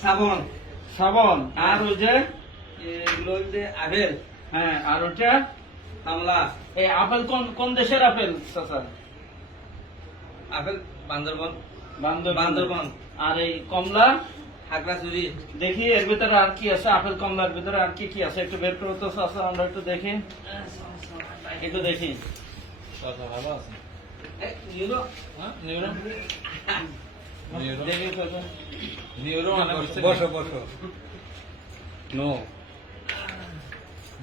শ্রাবণ। শ্রাবণ। আর ওই যে এগুলো হচ্ছে আপেল। হ্যাঁ, আর ওটা কমলা। এই আপেল কোন কোন দেশের আপেল চাচা? আপেল বান্দরবন। বান্দরবন। আর এই কমলা খাগড়াছড়ি। দেখি এর ভিতরে আর কি আছে, আপেল কমলার ভিতরে আর কি কি আছে একটু বের করো তো চাচা, আমরা একটু দেখি, একটু দেখি। ভালো আছে। নিউরো। হ্যাঁ, নিউরো দেখি চাচা। নিউরো মানে বসো বসো। নো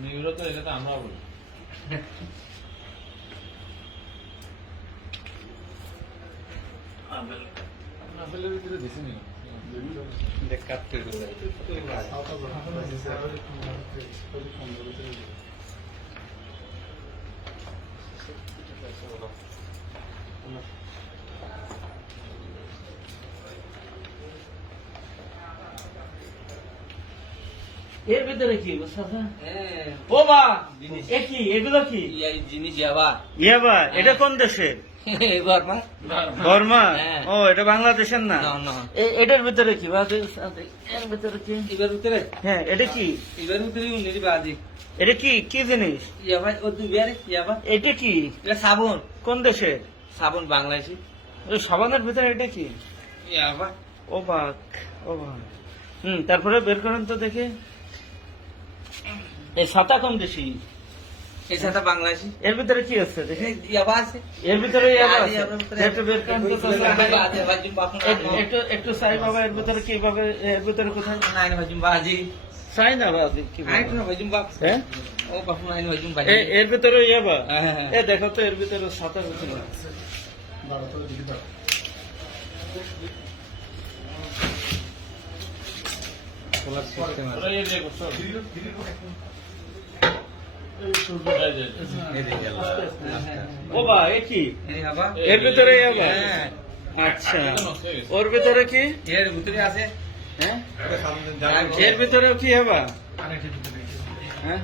নিউরো তো এটা তো আমরা বলি। আপেলের ভিতরে দিছি নি দেখ কাটতে গেলে। এর ভিতরে কি চাচা? হ্যাঁ। ও বা, জিনিস। এ কি, এগুলো কি? এই জিনিস ইয়াবা। ইয়াবা, এটা কোন দেশের? এবার না। বর্মা। হ্যাঁ। ও, এটা বাংলাদেশের না? না, না। এটার ভিতরে কি এর ভিতরে কি? এবার ভিতরে। হ্যাঁ, এটা কি? এবার ভিতরে উনি বাজি। এটা কি কি জিনিস? ইয়াবা ও দুবিয়ারে ইয়াবা। এটা কি? এটা সাবুন। কোন দেশের? সাবুন বাংলাদেশি। এই সাবানের ভিতরে এটা কি? ইয়াবা। ও বাক, ও বাক। তারপরে বের করেন তো দেখে। এই সাতা কোন দেশি? এই সাথে বাংলাদেশি। এর ভিতরে কি আছে দেখে? ইয়াবা আছে। এর ভিতরে ইয়াবা আর আছে? ইয়াবার ভিতরে- একটু বের করেন তো চাচা। বাজি বাজি বাপু। একটু একটু চাই বাবা, এর ভিতরে কি পাবে? এর ভিতরে কোথায়? নাইন ভাজুম বাজি। চাই না বাবা, কি আই বলবো? তো ভাজুম বাপ। হ্যাঁ, ও বাপু নাইন ভাজুম বাজি। এর ভিতরে ইয়াবা। হ্যাঁ, হ্যাঁ, হ্যাঁ। এ দেখো তো এর ভিতরে সাতার ভিতরে। খোলার সিস্টেম আছে। এই যে করছো। এই যে গেল। ও বা, এ কি? এই ইয়াবা। এর ভিতরে ইয়াবা? হ্যাঁ। আচ্ছা, ওর ভিতরে কি? এর ভিতরে আছে। হ্যাঁ, এর ভিতরেও কি ইয়াবা? হ্যাঁ,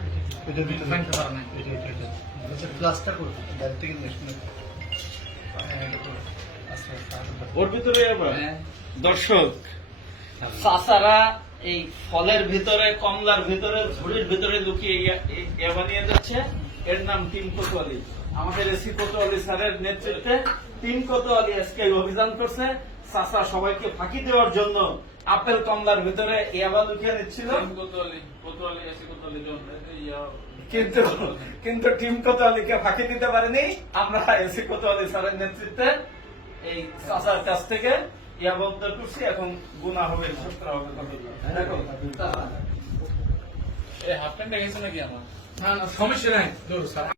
ওর ভিতরে ইয়াবা? হ্যাঁ। দর্শক, চাচারা এই ফলের ভিতরে, কমলার ভিতরে, ঝুড়ির ভিতরে লুকিয়ে ইয়াবা নিয়ে যাচ্ছে। এর নাম টিম কোতোয়ালি। আমাদের এসি কোতোয়ালি স্যারের নেতৃত্বে টিম কোতোয়ালি আজকে এই অভিযান করছে। চাচা সবাইকে ফাঁকি দেওয়ার জন্য আপেল কমলার ভিতরে ইয়াবা লুকিয়ে নিচ্ছিল, কিন্তু কিন্তু টিম কোতোয়ালিকে ফাঁকি দিতে পারেনি। আমরা এসি কোতোয়ালি স্যারের নেতৃত্বে এই চাচার কাছ থেকে ইয়াবা উদ্ধার করছি। এখন গুণা হবে, হিসাব করা হবে কতগুলো। দেখো চাচা। এই হাফ প্যান্টটা গেছে নাকি আমার? সমস্যা নাই।